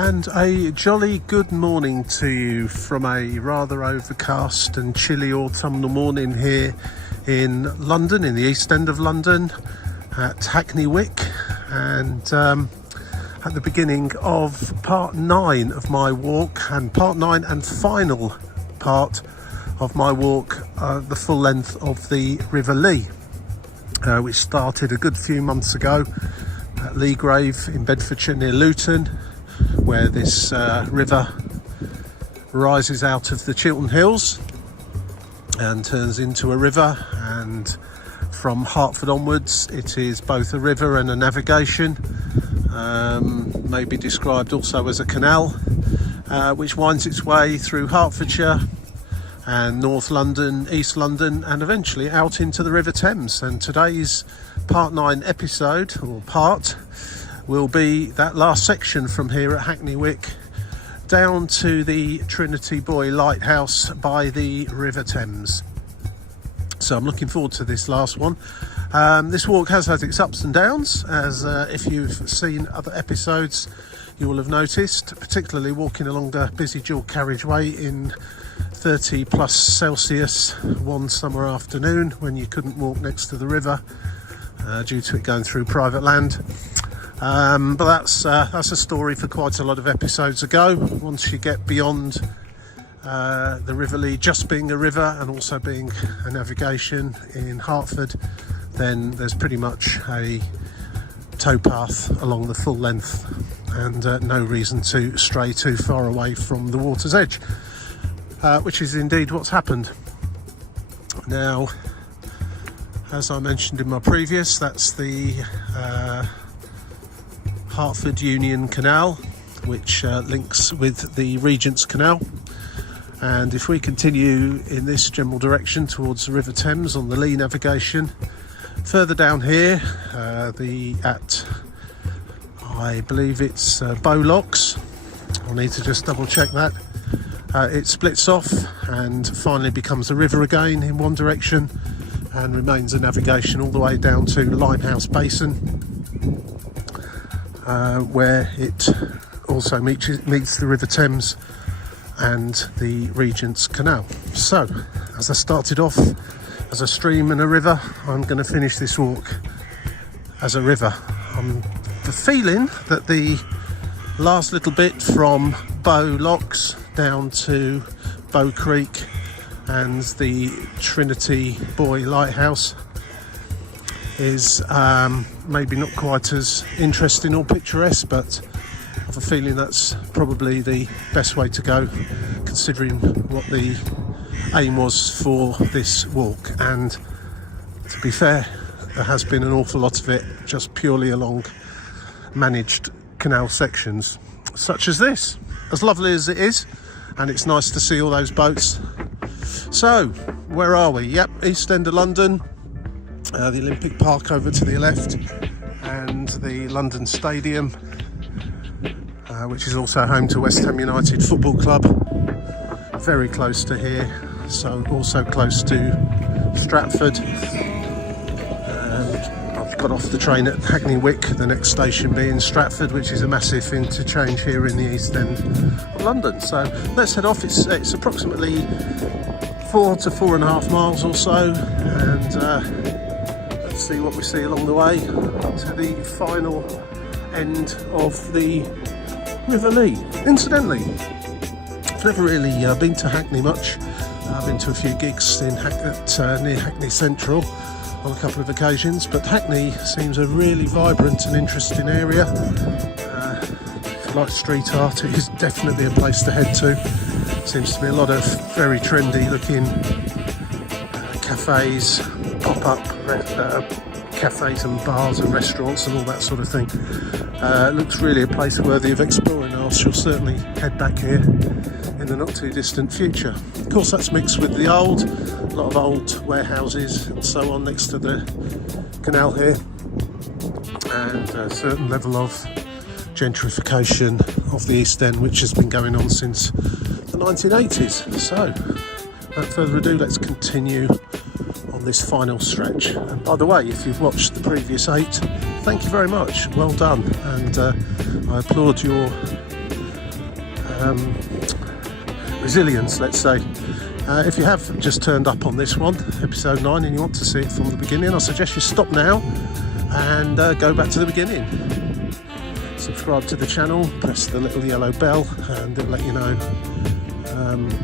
And a jolly good morning to you from a rather overcast and chilly autumnal morning here in London, in the East End of London at Hackney, Wick, and at the beginning of part 9 of my walk, and part 9 and final part of my walk, the full length of the River Lea, which started a good few months ago at Leagrave in Bedfordshire near Luton, where this river rises out of the Chiltern Hills and turns into a river, and from Hertford onwards it is both a river and a navigation, may be described also as a canal, which winds its way through Hertfordshire and North London, East London, and eventually out into the River Thames. And today's part 9 episode, or part, will be that last section from here at Hackney Wick down to the Trinity Buoy Lighthouse by the River Thames. So I'm looking forward to this last one. This walk has had its ups and downs, as if you've seen other episodes you will have noticed, particularly walking along the busy dual carriageway in 30 plus Celsius one summer afternoon when you couldn't walk next to the river due to it going through private land. But that's a story for quite a lot of episodes ago. Once you get beyond the River Lea just being a river and also being a navigation in Hertford, then there's pretty much a towpath along the full length, and no reason to stray too far away from the water's edge, which is indeed what's happened. Now, as I mentioned in my previous, that's the Hertford Union Canal, which links with the Regent's Canal. And if we continue in this general direction towards the River Thames on the Lea navigation, further down here, I believe it's Bowlocks, I'll need to just double check that, it splits off and finally becomes a river again in one direction, and remains a navigation all the way down to Limehouse Basin, where it also meets the River Thames and the Regent's Canal. So, as I started off as a stream and a river, I'm going to finish this walk as a river. I'm the feeling that the last little bit from Bowlocks down to Bow Creek and the Trinity Buoy Lighthouse is maybe not quite as interesting or picturesque, but I have a feeling that's probably the best way to go, considering what the aim was for this walk. And to be fair, there has been an awful lot of it just purely along managed canal sections such as this, as lovely as it is, and it's nice to see all those boats. So, where are we? Yep, East End of London, the Olympic Park over to the left, and the London Stadium, which is also home to West Ham United Football Club. Very close to here, so also close to Stratford. I've got off the train at Hackney Wick, the next station being Stratford, which is a massive interchange here in the East End of London. So let's head off. It's approximately 4 to 4.5 miles or so, and let's see what we see along the way to the final end of the River Lea. Incidentally, I've never really been to Hackney much. I've been to a few gigs in near Hackney Central on a couple of occasions, but Hackney seems a really vibrant and interesting area. If you like street art, it is definitely a place to head to. Seems to be a lot of very trendy looking cafes, pop-up cafes and bars and restaurants and all that sort of thing. It looks really a place worthy of exploring. I shall certainly head back here in the not too distant future. Of course, that's mixed with the old, a lot of old warehouses and so on next to the canal here, and a certain level of gentrification of the East End, which has been going on since the 1980s. So, without further ado, let's continue on this final stretch. And by the way, if you've watched the previous 8, thank you very much, well done, and I applaud your resilience, let's say. If you have just turned up on this one, episode 9, and you want to see it from the beginning, I suggest you stop now and go back to the beginning. Subscribe to the channel, press the little yellow bell, and it'll let you know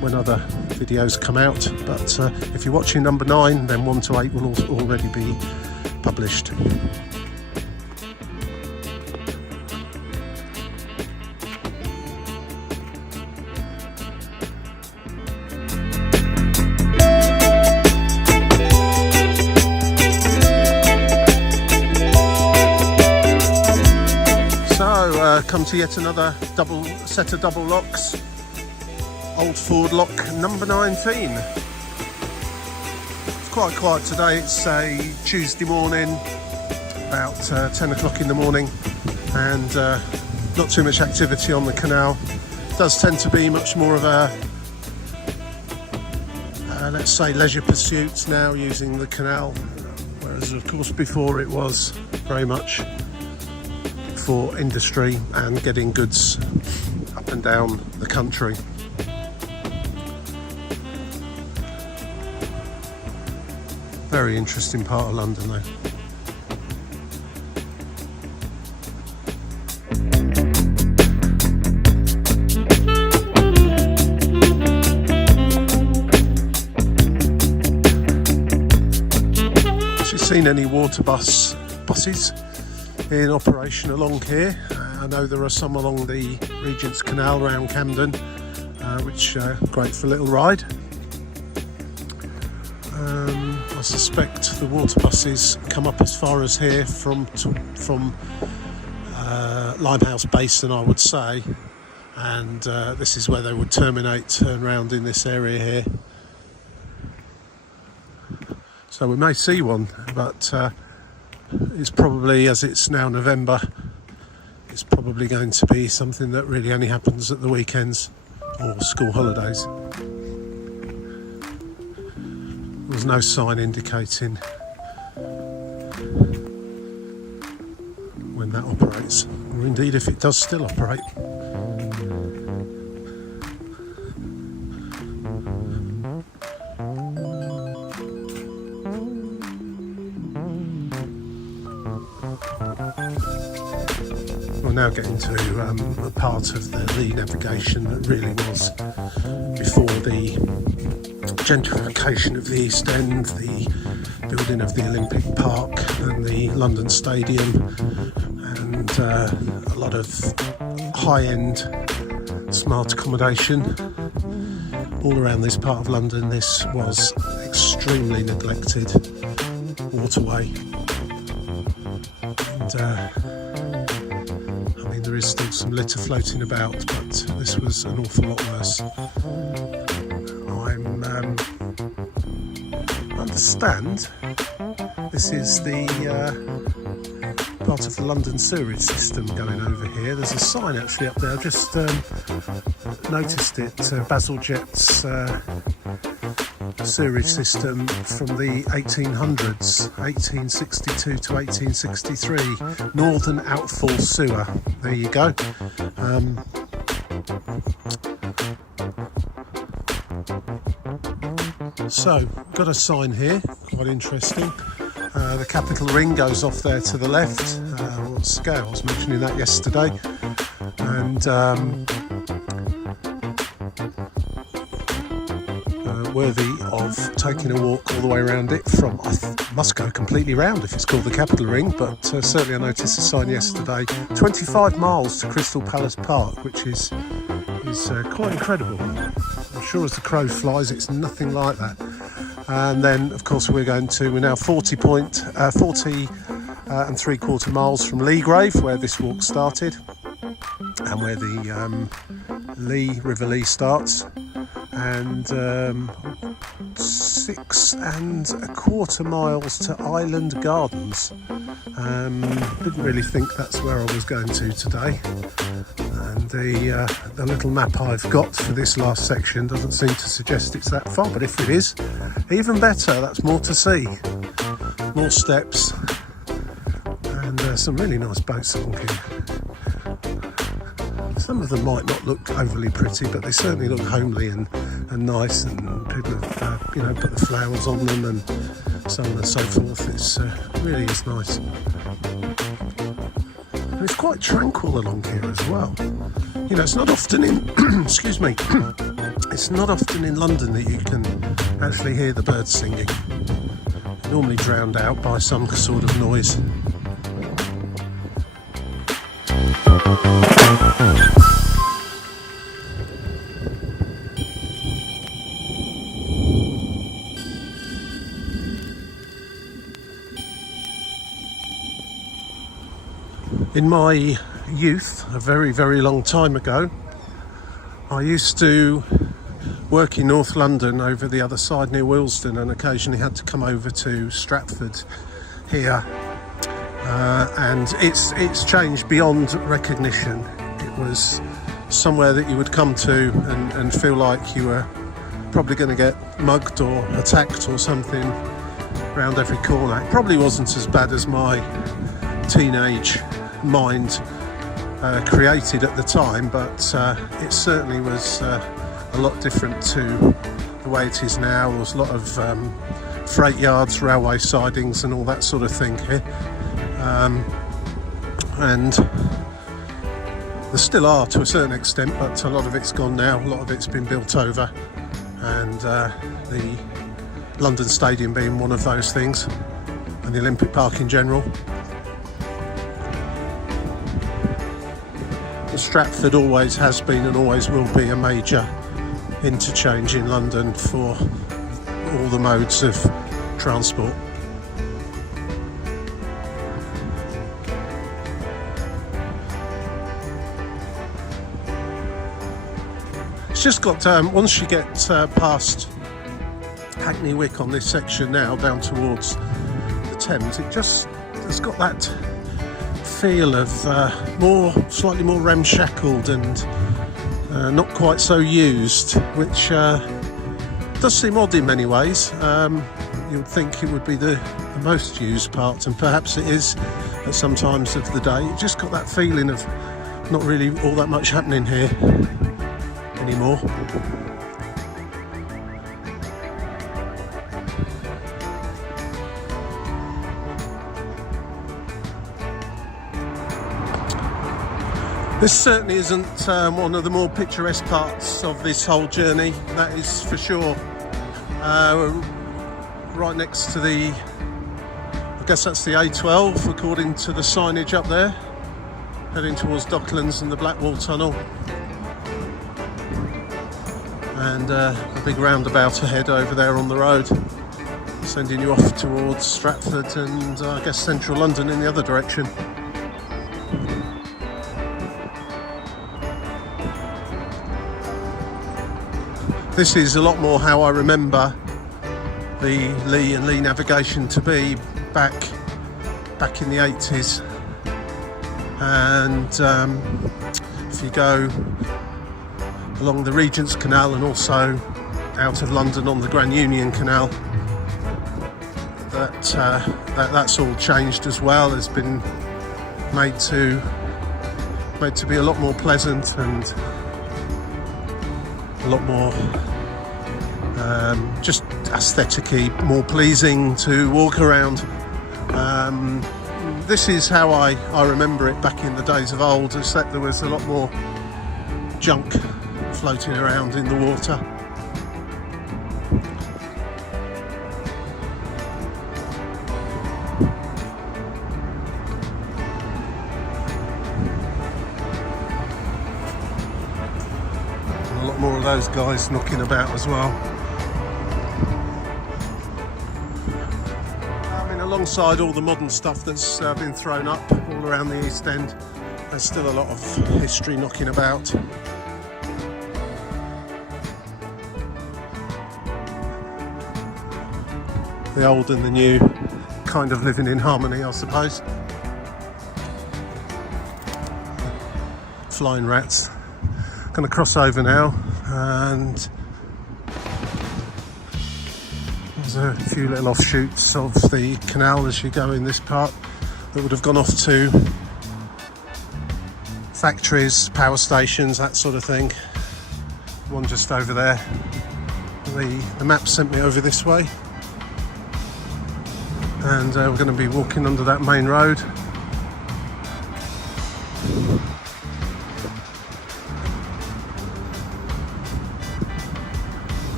when other videos come out. But if you're watching number 9, then 1 to 8 will already be published. Come to yet another set of double locks. Old Ford lock number 19. It's quite quiet today. It's a Tuesday morning, about 10 o'clock in the morning, and not too much activity on the canal. It does tend to be much more of a let's say leisure pursuits now, using the canal, whereas of course before it was very much for industry and getting goods up and down the country. Very interesting part of London though. Have you seen any water buses in operation along here? I know there are some along the Regent's Canal around Camden, which are great for a little ride. I suspect the water buses come up as far as here from Limehouse Basin, I would say, and this is where they would terminate, turn round in this area here. So we may see one, but it's probably, as it's now November, it's probably going to be something that really only happens at the weekends or school holidays. There's no sign indicating when that operates, or indeed if it does still operate. We're now getting to a part of the Lea navigation that really was before the gentrification of the East End, the building of the Olympic Park and the London Stadium, and a lot of high-end smart accommodation all around this part of London. This was extremely neglected waterway, and there is still some litter floating about, but this was an awful lot worse. I understand this is the part of the London sewerage system going over here. There's a sign actually up there. I've just noticed it. Bazalgette's sewerage system from the 1800s, 1862 to 1863. Northern Outfall Sewer. There you go. So, got a sign here, quite interesting. The capital ring goes off there to the left. What scale? I was mentioning that yesterday. And worthy of taking a walk all the way around it from, I must go completely round if it's called the Capital Ring, but certainly I noticed a sign yesterday, 25 miles to Crystal Palace Park, which is quite incredible. I'm sure as the crow flies it's nothing like that. And then of course we're now 40 and 3/4 miles from Leagrave, where this walk started and where the River Lea starts, and 6 1/4 miles to Island Gardens. Didn't really think that's where I was going to today, and the little map I've got for this last section doesn't seem to suggest it's that far, but if it is, even better, that's more to see, more steps, and some really nice boats along here. Some of them might not look overly pretty, but they certainly look homely and nice, and people have you know, put the flowers on them and so on and so forth. It's really is nice. And it's quite tranquil along here as well. You know, it's not often in excuse me, it's not often in London that you can actually hear the birds singing. Normally drowned out by some sort of noise. In my youth, a very, very long time ago, I used to work in North London over the other side near Willesden, and occasionally had to come over to Stratford here. And it's changed beyond recognition. It was somewhere that you would come to and feel like you were probably going to get mugged or attacked or something around every corner. It probably wasn't as bad as my teenage mind created at the time, but it certainly was a lot different to the way it is now. There's a lot of freight yards, railway sidings and all that sort of thing here. And there still are to a certain extent, but a lot of it's gone now. A lot of it's been built over, and the London Stadium being one of those things, and the Olympic Park in general. Stratford always has been and always will be a major interchange in London for all the modes of transport. It's just got, once you get past Hackney Wick on this section now, down towards the Thames, it's got that feel of slightly more ramshackled and not quite so used, which does seem odd in many ways. You'd think it would be the most used part, and perhaps it is at some times of the day. It just got that feeling of not really all that much happening here anymore. This certainly isn't one of the more picturesque parts of this whole journey, that is for sure. Right next to the, I guess that's the A12 according to the signage up there, heading towards Docklands and the Blackwall Tunnel. And a big roundabout ahead over there on the road, sending you off towards Stratford and I guess central London in the other direction. This is a lot more how I remember the ʻliː and ʻliː navigation to be back in the 80s. And if you go along the Regent's Canal and also out of London on the Grand Union Canal, that's all changed as well. It's been made to be a lot more pleasant and a lot more just aesthetically more pleasing to walk around. This is how I remember it back in the days of old, except there was a lot more junk floating around in the water. And a lot more of those guys knocking about as well. Alongside all the modern stuff that's been thrown up all around the East End, there's still a lot of history knocking about. The old and the new kind of living in harmony, I suppose. Flying rats. Going to cross over now, and there's a few little offshoots of the canal as you go in this part that would have gone off to factories, power stations, that sort of thing. One just over there. The map sent me over this way, and we're going to be walking under that main road.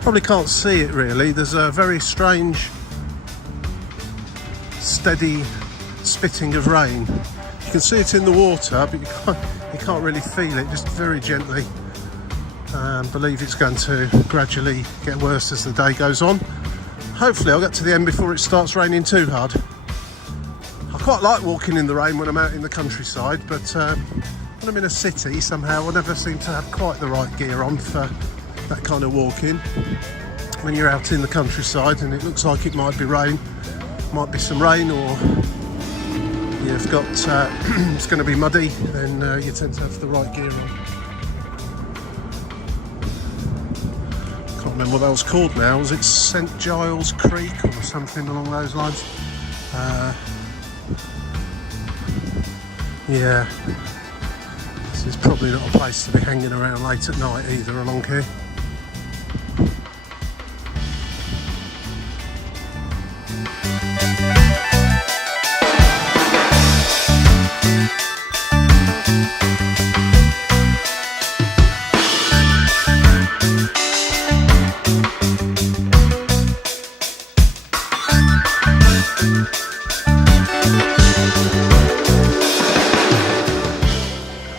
Probably can't see it really. There's a very strange steady spitting of rain. You can see it in the water, but you can't really feel it, just very gently. Believe it's going to gradually get worse as the day goes on. Hopefully I'll get to the end before it starts raining too hard. I quite like walking in the rain when I'm out in the countryside, but when I'm in a city somehow I never seem to have quite the right gear on for that kind of walking. When you're out in the countryside and it looks like it might be rain, might be some rain, or you've got it's going to be muddy, then you tend to have the right gear on. Can't remember what that was called now. Was it St Giles Creek or something along those lines? Yeah, this is probably not a place to be hanging around late at night either along here.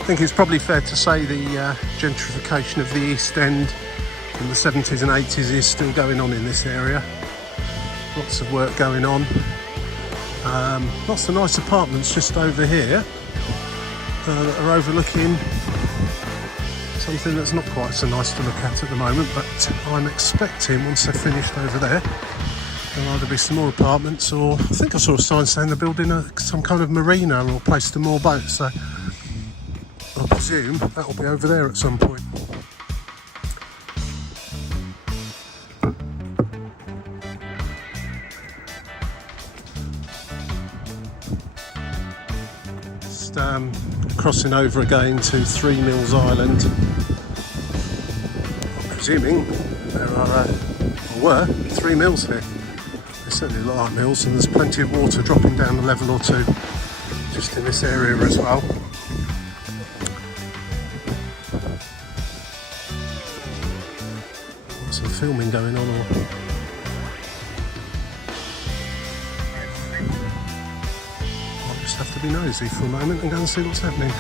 I think it's probably fair to say the gentrification of the East End in the 70s and 80s is still going on in this area. Lots of work going on. Lots of nice apartments just over here that are overlooking something that's not quite so nice to look at the moment, but I'm expecting once they're finished over there there'll either be some more apartments, or I think I saw a sign saying they're building some kind of marina or place to moor boats, so I presume that'll be over there at some point. Just crossing over again to 3 Mills Island. I'm presuming there were 3 mills here. They certainly look like mills, and there's plenty of water dropping down a level or two just in this area as well. Some filming going on, or I'll just have to be nosy for a moment and go and see what's happening.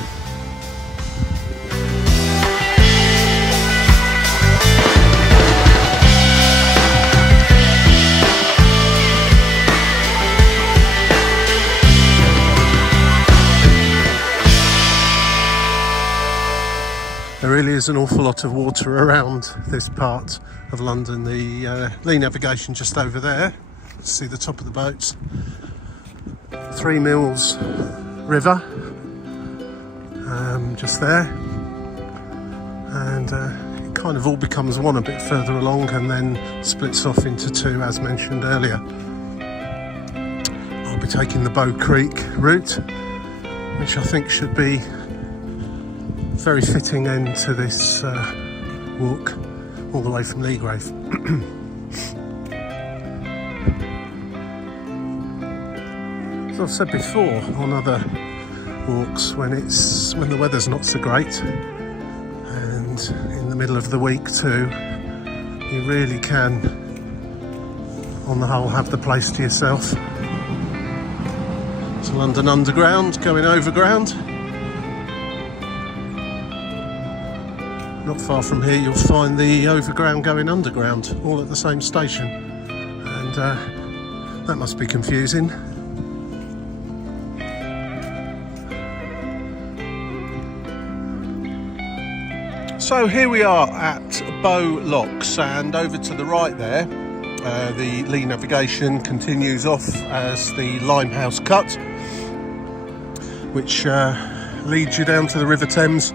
There really is an awful lot of water around this part of London. The ʻliː navigation just over there. See the top of the boats. 3 Mills River just there, and it kind of all becomes one a bit further along and then splits off into two, as mentioned earlier. I'll be taking the Bow Creek route, which I think should be very fitting end to this walk all the way from Leagrave. As I've said before on other walks, when the weather's not so great, and in the middle of the week too, you really can on the whole have the place to yourself. It's London Underground going overground. Not far from here you'll find the overground going underground, all at the same station, and that must be confusing. So here we are at Bow Locks, and over to the right there the ʻliː navigation continues off as the Limehouse Cut, which leads you down to the River Thames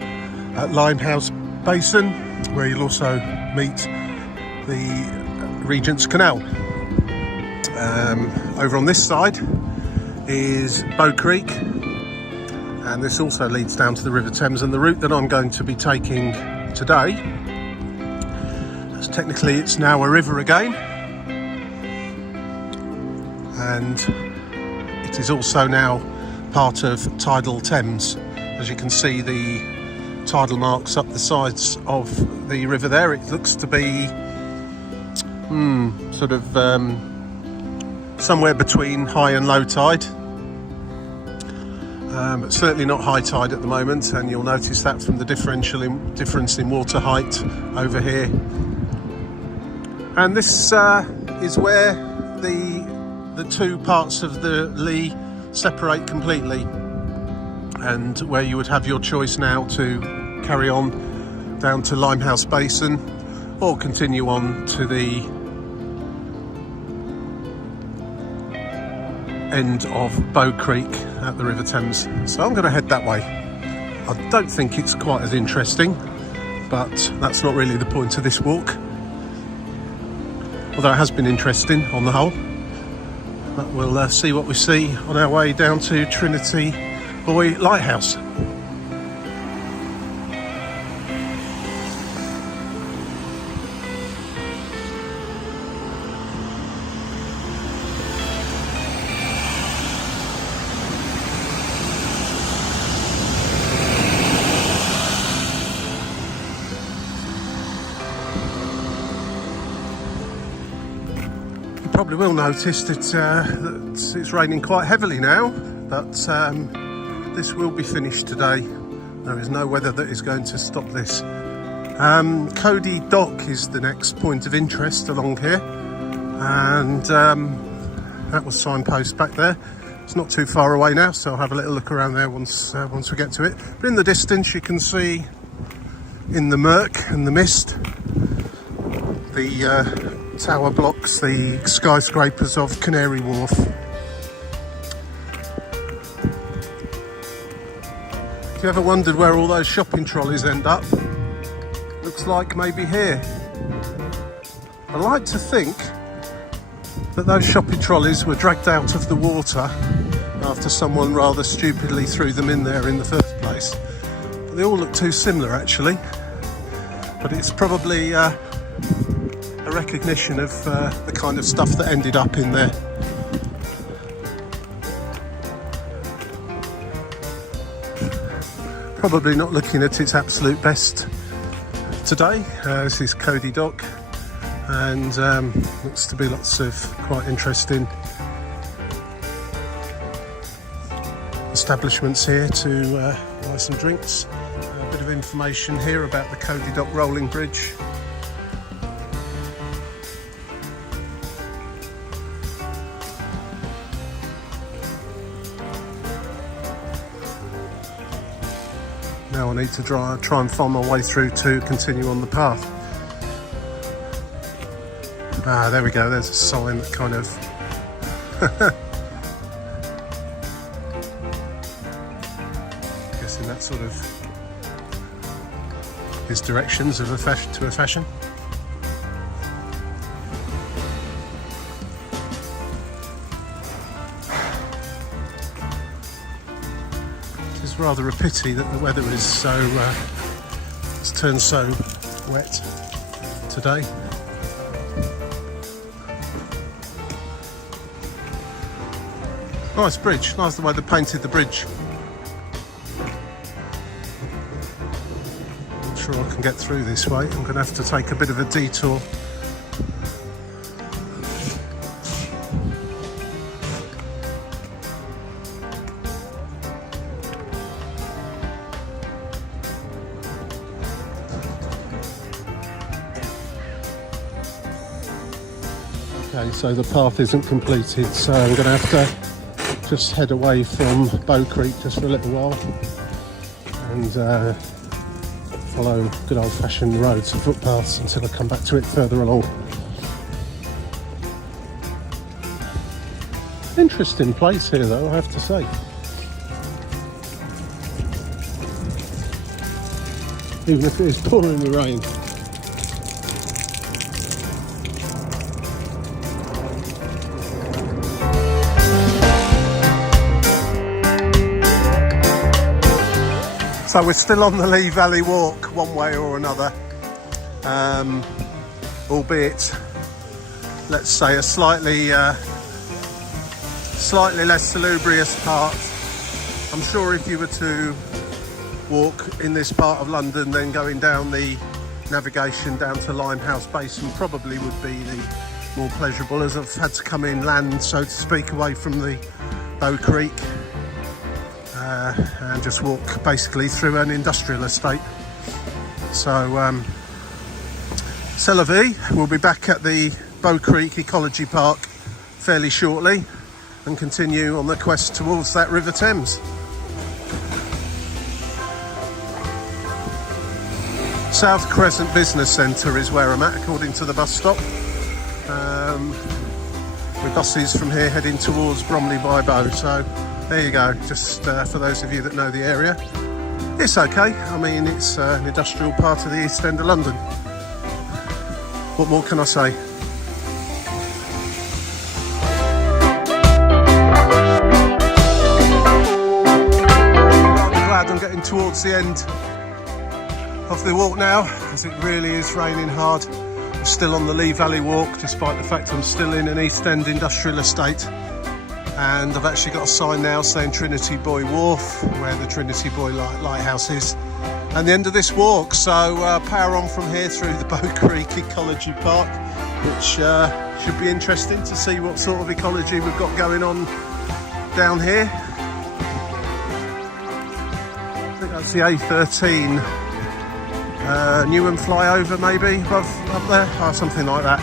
at Limehouse Basin, where you'll also meet the Regent's Canal. Over on this side is Bow Creek, and this also leads down to the River Thames. And the route that I'm going to be taking today, as technically it's now a river again, and it is also now part of tidal Thames. As you can see, the tidal marks up the sides of the river there. It looks to be sort of somewhere between high and low tide, but certainly not high tide at the moment, and you'll notice that from the difference in water height over here. And this is where the two parts of the ʻliː separate completely, and where you would have your choice now to carry on down to Limehouse Basin or continue on to the end of Bow Creek at the River Thames. So I'm going to head that way. I don't think it's quite as interesting, but that's not really the point of this walk, although it has been interesting on the whole. But we'll see what we see on our way down to Trinity Buoy Lighthouse. Probably will notice that it's raining quite heavily now, but this will be finished today. There is no weather that is going to stop this. Cody Dock is the next point of interest along here, and that was signpost back there. It's not too far away now, so I'll have a little look around there once we get to it. But in the distance you can see, in the murk and the mist, the tower blocks, the skyscrapers of Canary Wharf. If you ever wondered where all those shopping trolleys end up, looks like maybe here. I like to think that those shopping trolleys were dragged out of the water after someone rather stupidly threw them in there in the first place. But they all look too similar actually, but it's probably a recognition of the kind of stuff that ended up in there. Probably not looking at its absolute best today. This is Cody Dock, and looks to be lots of quite interesting establishments here to buy some drinks. A bit of information here about the Cody Dock Rolling Bridge. Now I need to try and find my way through to continue on the path. Ah, there we go, there's a sign that kind of guessing that sort of is directions of a fashion. It's rather a pity that the weather is so it's turned so wet today. Nice bridge, nice the way they painted the bridge. Not sure I can get through this way. I'm going to have to take a bit of a detour. Okay, so the path isn't completed, so I'm going to have to just head away from Bow Creek just for a little while and follow good old-fashioned roads and footpaths until I come back to it further along. Interesting place here though, I have to say. Even if it is pouring the rain. So we're still on the Lee Valley Walk one way or another, albeit, let's say, a slightly less salubrious part. I'm sure if you were to walk in this part of London, then going down the navigation down to Limehouse Basin probably would be the more pleasurable, as I've had to come inland, so to speak, away from the Bow Creek, and just walk basically through an industrial estate. So c'est la vie. We'll be back at the Bow Creek Ecology Park fairly shortly and continue on the quest towards that River Thames. South Crescent Business Centre is where I'm at, according to the bus stop. With buses from here heading towards Bromley by Bow. So there you go, just for those of you that know the area. It's okay, I mean, it's an industrial part of the East End of London. What more can I say? I'm glad I'm getting towards the end of the walk now, as it really is raining hard. I'm still on the Lee Valley Walk, despite the fact I'm still in an East End industrial estate. And I've actually got a sign now saying Trinity Buoy Wharf, where the Trinity Buoy Lighthouse is, and the end of this walk. So power on from here through the Bow Creek Ecology Park, which should be interesting to see what sort of ecology we've got going on down here. I think that's the A13 Newham flyover, maybe above up there, or something like that.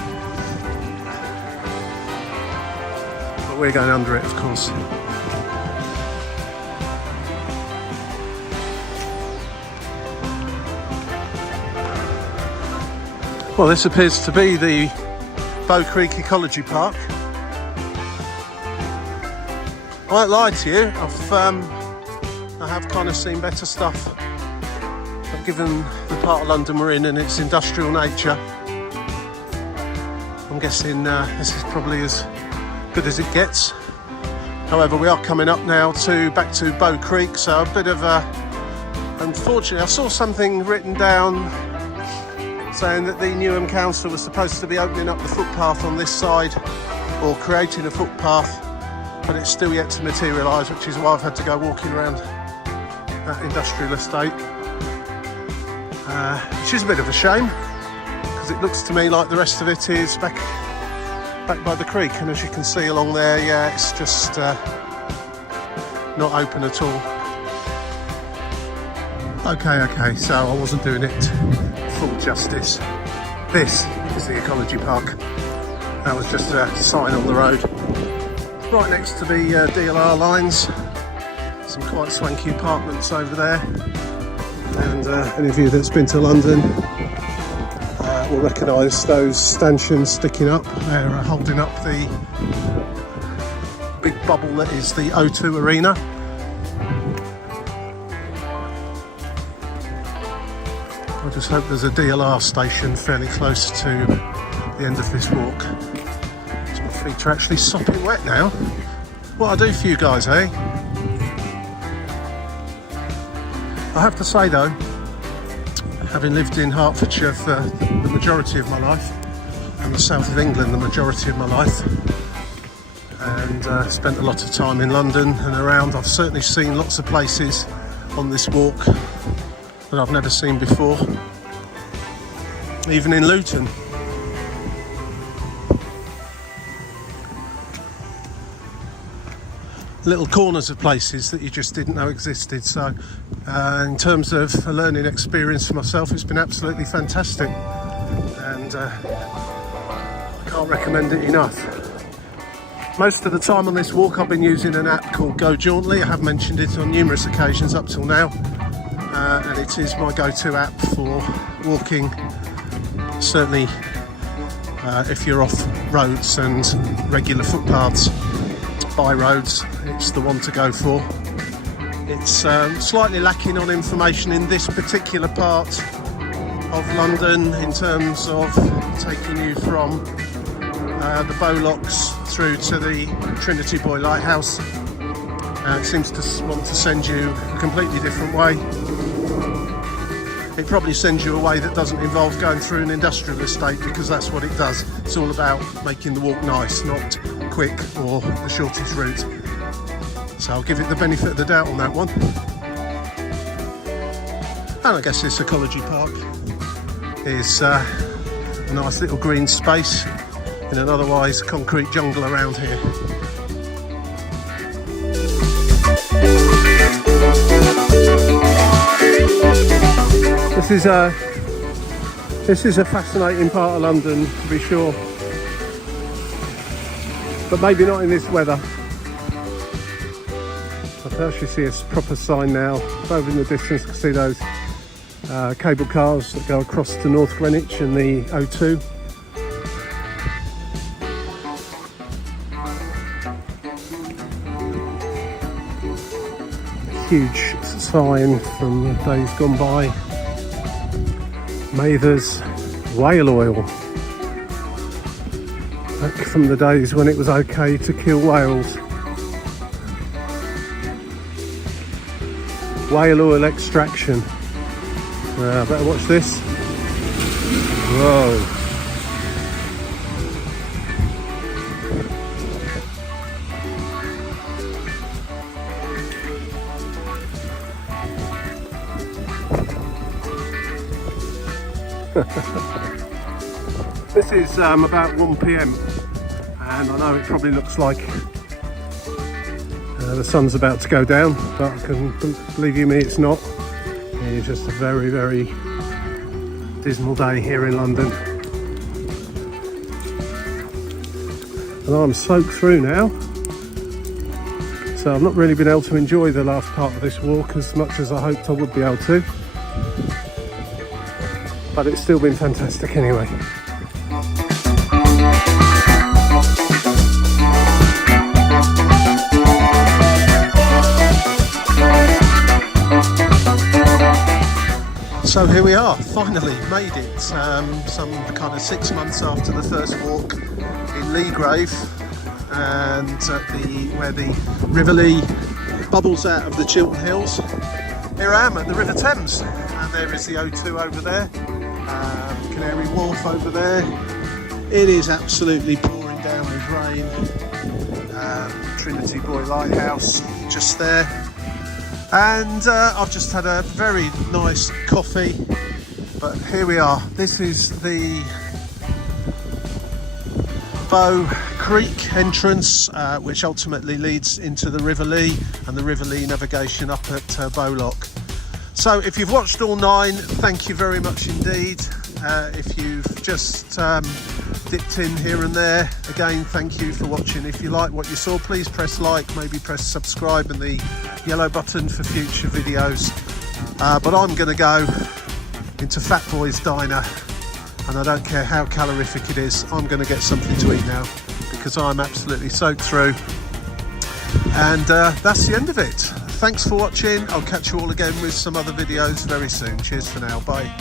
But we're going under it, of course. Well, this appears to be the Bow Creek Ecology Park. I won't lie to you, I have kind of seen better stuff. But given the part of London we're in and its industrial nature, I'm guessing this is probably as good as it gets. However, we are coming up now back to Bow Creek, so a bit of a... Unfortunately, I saw something written down saying that the Newham Council was supposed to be opening up the footpath on this side, or creating a footpath, but it's still yet to materialise, which is why I've had to go walking around that industrial estate, which is a bit of a shame, because it looks to me like the rest of it is back by the creek, and as you can see along there, yeah, it's just not open at all. Okay, so I wasn't doing it full justice. This is the Ecology Park. That was just a sign on the road. Right next to the DLR lines. Some quite swanky apartments over there. And any of you that's been to London will recognise those stanchions sticking up. They're holding up the big bubble that is the O2 Arena. I just hope there's a DLR station fairly close to the end of this walk. So my feet are actually sopping wet now. What I do for you guys, eh? I have to say though, having lived in Hertfordshire for the majority of my life, and the south of England the majority of my life, and spent a lot of time in London and around, I've certainly seen lots of places on this walk that I've never seen before, even in Luton. Little corners of places that you just didn't know existed. So in terms of a learning experience for myself, it's been absolutely fantastic, and I can't recommend it enough. Most of the time on this walk I've been using an app called Go Jauntily. I have mentioned it on numerous occasions up till now, and it is my go-to app for walking, certainly if you're off roads and regular footpaths, by roads, it's the one to go for. It's slightly lacking on information in this particular part of London in terms of taking you from the Bowlocks through to the Trinity Buoy Lighthouse. It seems to want to send you a completely different way it probably sends you a way that doesn't involve going through an industrial estate, because that's what it does. It's all about making the walk nice, not quick or the shortest route. So I'll give it the benefit of the doubt on that one. And I guess this ecology park is a nice little green space in an otherwise concrete jungle around here. This is a fascinating part of London, to be sure, but maybe not in this weather. I can actually see a proper sign now. Over in the distance, you can see those cable cars that go across to North Greenwich and the O2. Huge sign from days gone by. Mather's whale oil. Back from the days when it was okay to kill whales. Whale oil extraction. Better watch this. Whoa. This is about 1 PM, and I know it probably looks like the sun's about to go down, but I can believe you me, it's not. It's just a very, very dismal day here in London, and I'm soaked through now, so I've not really been able to enjoy the last part of this walk as much as I hoped I would be able to. But it's still been fantastic anyway. So here we are, finally made it. Some kind of 6 months after the first walk in Leagrave, and where the River Lea bubbles out of the Chiltern Hills. Here I am at the River Thames, and there is the O2 over there. Canary Wharf over there. It is absolutely pouring down with rain. Trinity Buoy Lighthouse just there, and I've just had a very nice coffee. But here we are. This is the Bow Creek entrance, which ultimately leads into the River Lea and the River Lea navigation up at Bowlock. So if you've watched all 9, thank you very much indeed. If you've just dipped in here and there, again, thank you for watching. If you like what you saw, please press like, maybe press subscribe and the yellow button for future videos. But I'm going to go into Fat Boy's Diner, and I don't care how calorific it is, I'm going to get something to eat now, because I'm absolutely soaked through. And that's the end of it. Thanks for watching. I'll catch you all again with some other videos very soon. Cheers for now. Bye.